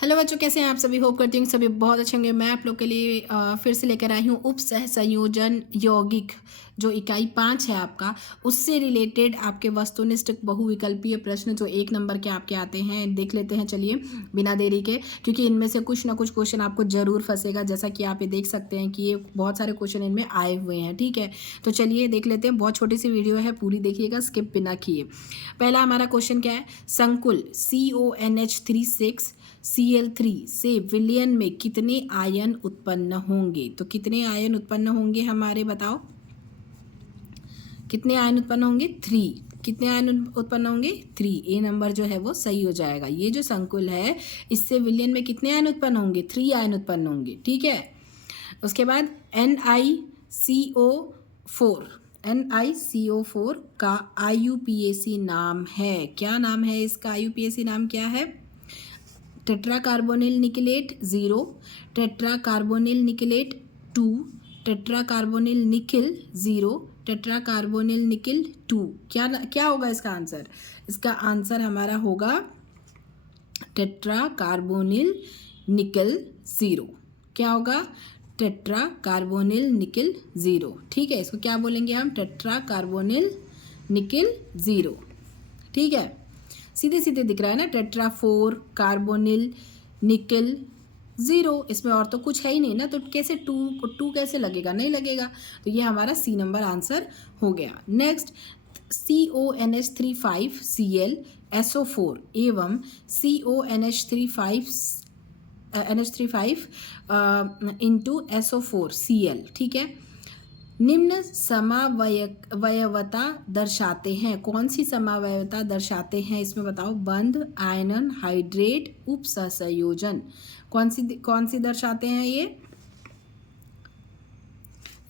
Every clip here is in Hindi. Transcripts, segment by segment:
हेलो बच्चों, कैसे हैं आप सभी। होप करती हूँ सभी बहुत अच्छे होंगे। मैं आप लोग के लिए फिर से लेकर आई हूँ उप सह संयोजन यौगिक जो इकाई 5 है आपका, उससे रिलेटेड आपके वस्तुनिष्ठ बहुविकल्पीय प्रश्न जो 1 नंबर के आपके आते हैं। देख लेते हैं चलिए बिना देरी के, क्योंकि इनमें से कुछ ना कुछ क्वेश्चन आपको ज़रूर फंसेगा। जैसा कि आप ये देख सकते हैं कि ये बहुत सारे क्वेश्चन इनमें आए हुए हैं। ठीक है, तो चलिए देख लेते हैं। बहुत छोटी सी वीडियो है, पूरी देखिएगा, स्किप बिना किए। पहला हमारा क्वेश्चन क्या है। संकुल CONH36 Cl3 से विलयन में कितने आयन उत्पन्न होंगे। तो कितने आयन उत्पन्न होंगे हमारे, बताओ कितने आयन उत्पन्न होंगे। 3। कितने आयन उत्पन्न होंगे। 3। ए नंबर जो है वो सही हो जाएगा। ये जो संकुल है इससे विलयन में कितने आयन उत्पन्न होंगे। 3 आयन उत्पन्न होंगे। ठीक है, उसके बाद NiCO4 का IUPAC नाम है। क्या नाम है इसका। IUPAC नाम क्या है। Tetra carbonyl nickelate 0, tetra carbonyl nickelate 2, tetra carbonyl nickel 0, tetra carbonyl nickel 2। क्या होगा इसका आंसर। इसका आंसर हमारा होगा टेट्रा कार्बोनिल निकिल 0। क्या होगा। Tetra carbonyl nickel 0। ठीक है, इसको क्या बोलेंगे हम, टेट्रा कार्बोनिल निकिल 0। ठीक है, सीधे सीधे दिख रहा है ना। टेट्रा 4 कार्बोनिल निकिल 0, इसमें और तो कुछ है ही नहीं ना, तो कैसे टू कैसे लगेगा, नहीं लगेगा। तो ये हमारा सी नंबर आंसर हो गया। नेक्स्ट CONH35Cl SO4 एवं NH35 इंटू SO4Cl। ठीक है, निम्न समावयवता दर्शाते हैं। कौन सी समावयवता दर्शाते हैं इसमें बताओ। बंध, आयनन, हाइड्रेट, उपसंयोजन। कौन सी दर्शाते हैं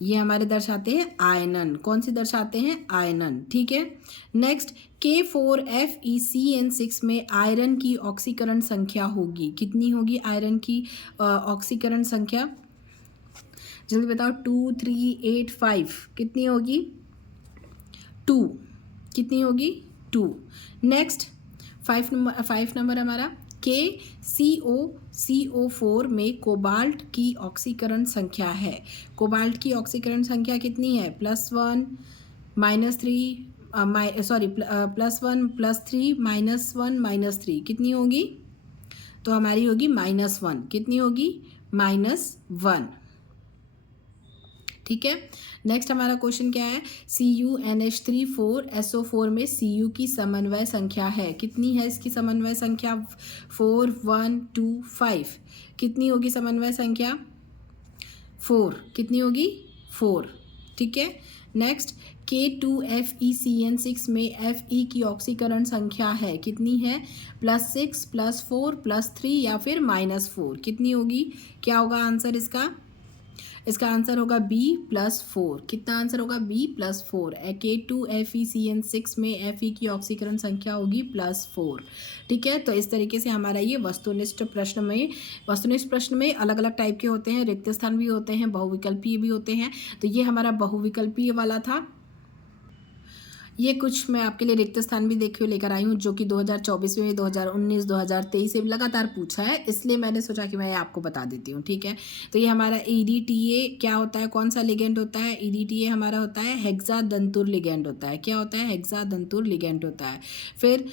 ये हमारे दर्शाते हैं आयनन। कौन सी दर्शाते हैं, आयनन। ठीक है, नेक्स्ट K4FeCN6 में आयरन की ऑक्सीकरण संख्या होगी। कितनी होगी आयरन की ऑक्सीकरण संख्या, जल्दी बताओ। 2, 3, 8, 5 कितनी होगी। 2। कितनी होगी 2। नेक्स्ट 5 नंबर हमारा KCO4 में कोबाल्ट की ऑक्सीकरण संख्या है। कोबाल्ट की ऑक्सीकरण संख्या कितनी है। +1 -3 सॉरी +1 +3 -1 -3 कितनी होगी। तो हमारी होगी -1। कितनी होगी, -1। ठीक है, नेक्स्ट हमारा क्वेश्चन क्या है। CuNH34SO4 में Cu की समन्वय संख्या है। कितनी है इसकी समन्वय संख्या। 4, 1, 2, 5 कितनी होगी समन्वय संख्या। 4। कितनी होगी 4। ठीक है, नेक्स्ट K2FeCN6 में Fe की ऑक्सीकरण संख्या है। कितनी है, +6 +4 +3 या फिर -4 कितनी होगी। क्या होगा आंसर इसका आंसर होगा B+4। कितना आंसर होगा, B+4। K2FeCN6 में Fe की ऑक्सीकरण संख्या होगी +4। ठीक है, तो इस तरीके से हमारा ये वस्तुनिष्ठ प्रश्न में अलग अलग टाइप के होते हैं। रिक्त स्थान भी होते हैं, बहुविकल्पीय भी होते हैं। तो ये हमारा बहुविकल्पीय वाला था। ये कुछ मैं आपके लिए रिक्त स्थान भी लेकर आई हूँ, जो कि 2024 में, 2019, 2023 से लगातार पूछा है, इसलिए मैंने सोचा कि मैं आपको बता देती हूँ। ठीक है, तो ये हमारा EDTA क्या होता है, कौन सा लिगेंड होता है। EDTA हमारा होता है हेक्सादंतुर लिगेंड होता है। क्या होता है, हेक्सादंतुर लिगेंड होता है। फिर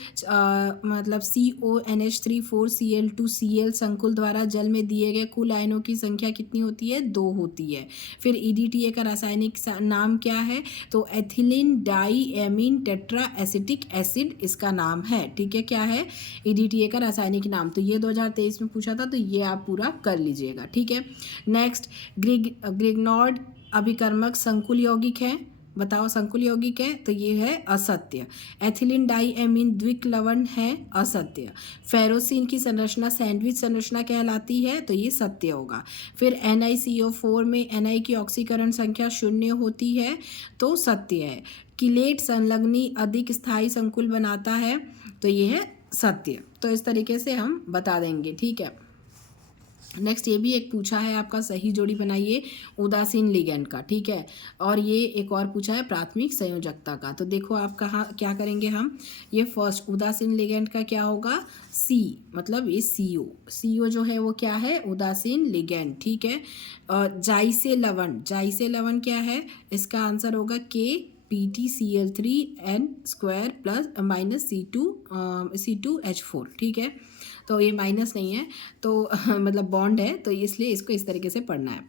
मतलब CONH34Cl2Cl संकुल द्वारा जल में दिए गए कुल आयनों की संख्या कितनी होती है, 2 होती है। फिर EDTA का रासायनिक नाम क्या है, तो ethylene di tetra acetic acid इसका नाम है। ठीक है, क्या है, EDTA का रासायनिक नाम। तो ये 2023 में पूछा था, तो ये आप पूरा कर लीजिएगा। ठीक है, नेक्स्ट ग्रिग्नॉर्ड अभिकर्मक संकुल यौगिक है। बताओ संकुल यौगिक है, तो ये है असत्य। एथिलीन डाईएमीन द्विक लवण है, असत्य। फेरोसिन की संरचना सैंडविच संरचना कहलाती है, तो ये सत्य होगा। फिर NiCO4 में Na की ऑक्सीकरण संख्या 0 होती है, तो सत्य है। किलेट संलग्नी अधिक स्थायी संकुल बनाता है, तो ये है सत्य। तो इस तरीके से हम बता देंगे। ठीक है, नेक्स्ट ये भी एक पूछा है आपका, सही जोड़ी बनाइए उदासीन लिगेंड का, ठीक है। और ये एक और पूछा है प्राथमिक संयोजकता का। तो देखो आप कहाँ क्या करेंगे हम, ये फर्स्ट उदासीन लिगेंड का क्या होगा, सी, मतलब ये सी ओ जो है वो क्या है, उदासीन लिगेंड, ठीक है। जाई से लवण क्या है, इसका आंसर होगा KPtCl3n² प्लस माइनस C2H4, ठीक है। तो ये माइनस नहीं है, तो मतलब बॉन्ड है, तो इसलिए इसको इस तरीके से पढ़ना है।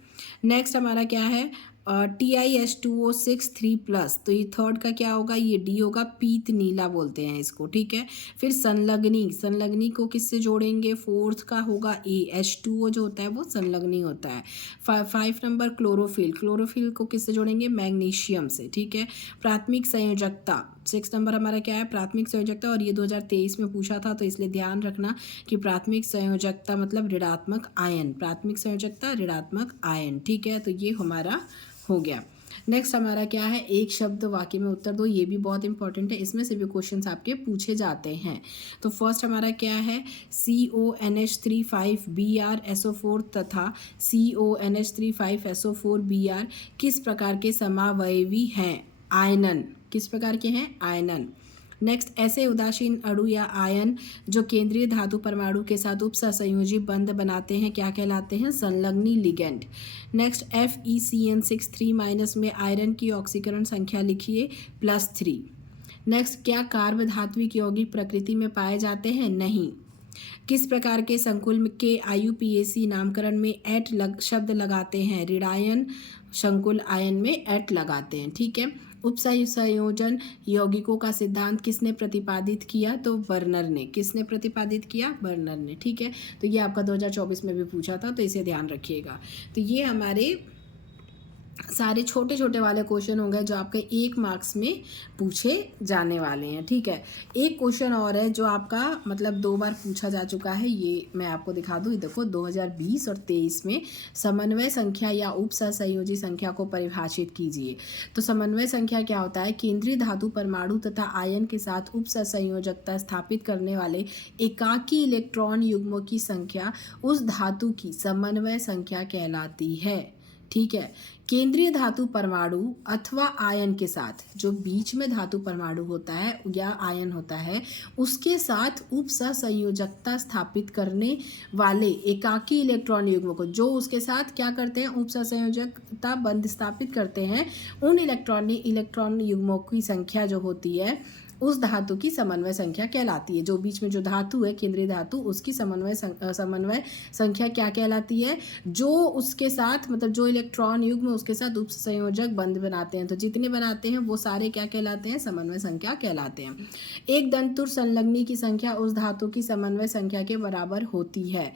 नेक्स्ट हमारा क्या है, TiH2O6 3+, तो ये थर्ड का क्या होगा, ये डी होगा, पीत नीला बोलते हैं इसको, ठीक है। फिर संलग्नी को किससे जोड़ेंगे, फोर्थ का होगा H2O जो होता है वो संलग्नी होता है। 5 नंबर क्लोरोफिल को किससे जोड़ेंगे, मैग्नीशियम से, ठीक है। प्राथमिक संयोजकता 6 नंबर हमारा क्या है, प्राथमिक संयोजकता, और ये 2023 में पूछा था, तो इसलिए ध्यान रखना कि प्राथमिक संयोजकता मतलब ऋणात्मक आयन, प्राथमिक संयोजकता ऋणात्मक आयन, ठीक है। तो ये हमारा हो गया। नेक्स्ट हमारा क्या है, एक शब्द वाक्य में उत्तर दो, ये भी बहुत इंपॉर्टेंट है, इसमें से भी क्वेश्चंस आपके पूछे जाते हैं। तो फर्स्ट हमारा क्या है, CONH3 5Br SO4 तथा CONH3 5SO4Br किस प्रकार के समावयवी हैं, आयनन, किस प्रकार के हैं, आयनन। नेक्स्ट, ऐसे उदासीन अणु या आयन जो केंद्रीय धातु परमाणु के साथ उपसहसंयोजी बंध बनाते हैं क्या कहलाते हैं, संलग्नी लिगेंड। नेक्स्ट, FeCN6 3- में आयरन की ऑक्सीकरण संख्या लिखिए +3। नेक्स्ट, क्या कार्ब धात्विक यौगिक प्रकृति में पाए जाते हैं, नहीं। किस प्रकार के संकुल के IUPAC नामकरण में एट शब्द लगाते हैं, ऋणायन संकुल आयन में एट लगाते हैं, ठीक है। उपसंयोजन यौगिकों का सिद्धांत किसने प्रतिपादित किया, तो बर्नर ने, किसने प्रतिपादित किया, बर्नर ने, ठीक है। तो ये आपका 2024 में भी पूछा था, तो इसे ध्यान रखिएगा। तो ये हमारे सारे छोटे छोटे वाले क्वेश्चन होंगे जो आपके 1 मार्क्स में पूछे जाने वाले हैं, ठीक है। एक क्वेश्चन और है जो आपका मतलब 2 बार पूछा जा चुका है, ये मैं आपको दिखा दूँ। देखो 2020 और 23 में समन्वय संख्या या उपसहसंयोजी संख्या को परिभाषित कीजिए। तो समन्वय संख्या क्या होता है, केंद्रीय धातु परमाणु तथा आयन के साथ उपसहसंयोजकता स्थापित करने वाले एकाकी इलेक्ट्रॉन युग्मों की संख्या उस धातु की समन्वय संख्या कहलाती है, ठीक है। केंद्रीय धातु परमाणु अथवा आयन के साथ, जो बीच में धातु परमाणु होता है या आयन होता है, उसके साथ उपसहसंयोजकता स्थापित करने वाले एकाकी इलेक्ट्रॉन युग्म को, जो उसके साथ क्या करते हैं, उपसहसंयोजकता बंध स्थापित करते हैं, उन इलेक्ट्रॉन युग्मों की संख्या जो होती है उस धातु की समन्वय संख्या कहलाती है। जो बीच में जो धातु है, केंद्रीय धातु, उसकी समन्वय संख्या क्या कहलाती है, जो उसके साथ मतलब जो इलेक्ट्रॉन युग्म उसके साथ उपसंयोजक बंध बनाते हैं, तो जितने बनाते हैं वो सारे क्या कहलाते हैं, समन्वय संख्या कहलाते हैं। एक दंतुर संलग्नी की संख्या उस धातु की समन्वय संख्या के बराबर होती है।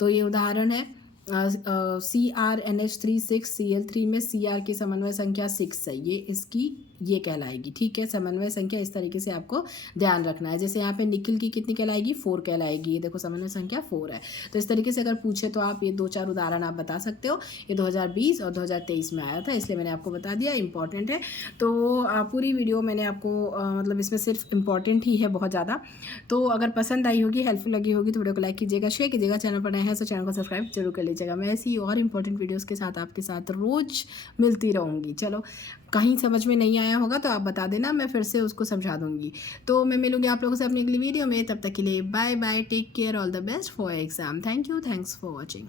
तो ये उदाहरण है CrNH3 6Cl3 में Cr की समन्वय संख्या 6 है, ये इसकी ये कहलाएगी, ठीक है। समन्वय संख्या इस तरीके से आपको ध्यान रखना है। जैसे यहाँ पे निकिल की कितनी कहलाएगी, 4 कहलाएगी, ये देखो समन्वय संख्या 4 है। तो इस तरीके से अगर पूछे तो आप ये 2-4 उदाहरण आप बता सकते हो। ये 2020 और 2023 में आया था, इसलिए मैंने आपको बता दिया, इंपॉर्टेंट है। तो पूरी वीडियो मैंने आपको मतलब इसमें सिर्फ इंपॉर्टेंट ही है बहुत ज़्यादा। तो अगर पसंद आई होगी, हेल्पफुल लगी होगी, तो वीडियो को लाइक कीजिएगा, शेयर कीजिएगा, चैनल पर नए हैं तो चैनल को सब्सक्राइब जरूर कर लीजिएगा। मैं ऐसी और इंपॉर्टेंट वीडियोज़ के साथ आपके साथ रोज़ मिलती रहूँगी। चलो, कहीं समझ में नहीं आया होगा तो आप बता देना, मैं फिर से उसको समझा दूंगी। तो मैं मिलूंगी आप लोगों से अपनी अगली वीडियो में, तब तक के लिए bye bye, take care, all the best for exam. Thank you, thanks for watching.